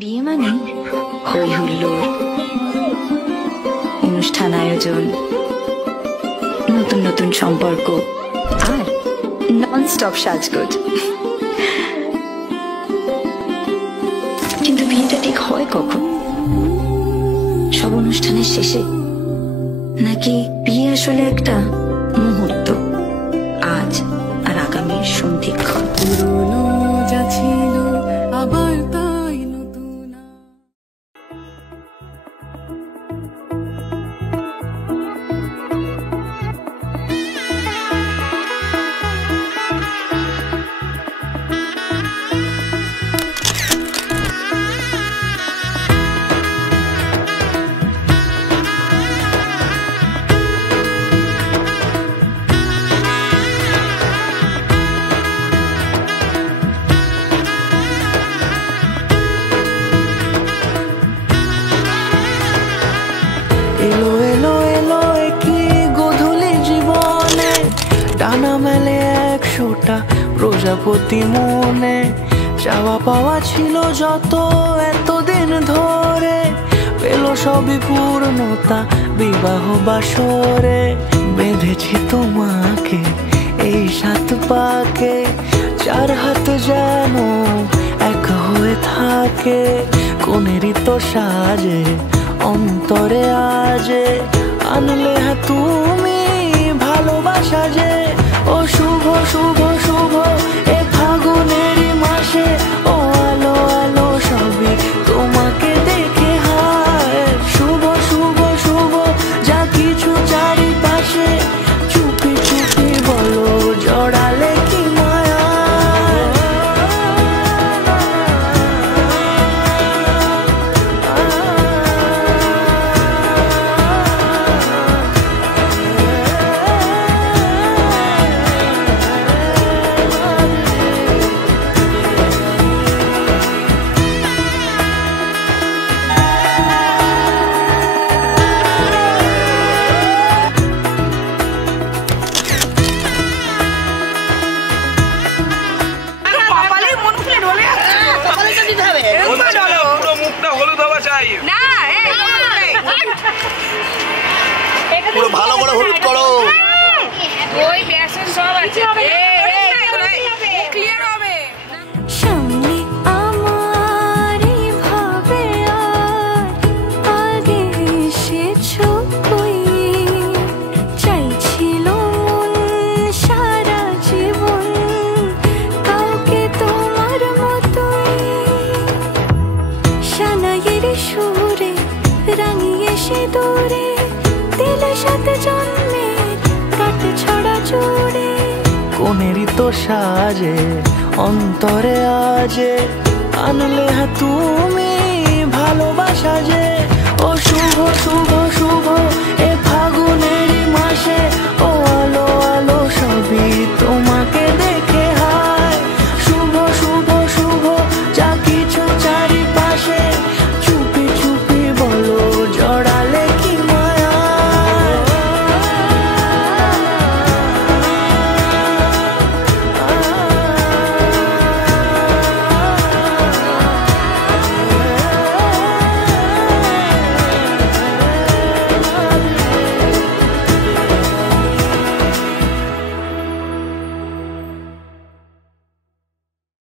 বিয়ে মানে হই হুল্লোড়, অনুষ্ঠান আয়োজন, নতুন নতুন সম্পর্ক আর ননস্টপ সাজগোজ। কিন্তু বিয়েটা ঠিক হয় কখন? সব অনুষ্ঠানের শেষে, নাকি বিয়ে আসলে একটা মুহূর্ত, আজ আর আগামীর সন্ধিক্ষণ? পুরনো যা ছিল আবার তাই নতুন। এলো এলো এলো কি গোধূলি জীবনে, টানা মেলে 100টা প্রজাপতি মনে। চাওয়া পাওয়া ছিল যত এতদিন ধরে, পেল সবই পূর্ণতা বিবাহ বাসরে। বেঁধেছি তোমাকে এই 7 পাকে, 4 হাত যেন এক হয়ে থাকে। কোনেরই তো সাজে অন্তরে আজে, আনলে তুমি ভালোবাসা যে। ও শুভ শুভ শুভ এ ফাগুনেরই মাসে, ও আলো আলো সবই তোমাকে দেখে হায়। শুভ শুভ শুভ যা কিছু চারিপাশে, চুপি চুপি বলো জড়ালে কি মায়া। পুরো ভালো করে হলুদ করো। ওই বেসন সব আছে, ক্লিয়ার হবে। সামনে আমারই ভাবে আর আগে এসেছো কই, চাইছিল মন সারা জীবন কাউকে তোমার মতোই। সানাইয়ের সুরে রাঙিয়ে সে দূরে, দিলে 7 জন্মের কাট ছড়া জুড়ে। কোনেরই তো সাজে অন্তরে আজে, আনলে তুমি ভালোবাসা যে। ও শুভ শুভ শুভ এ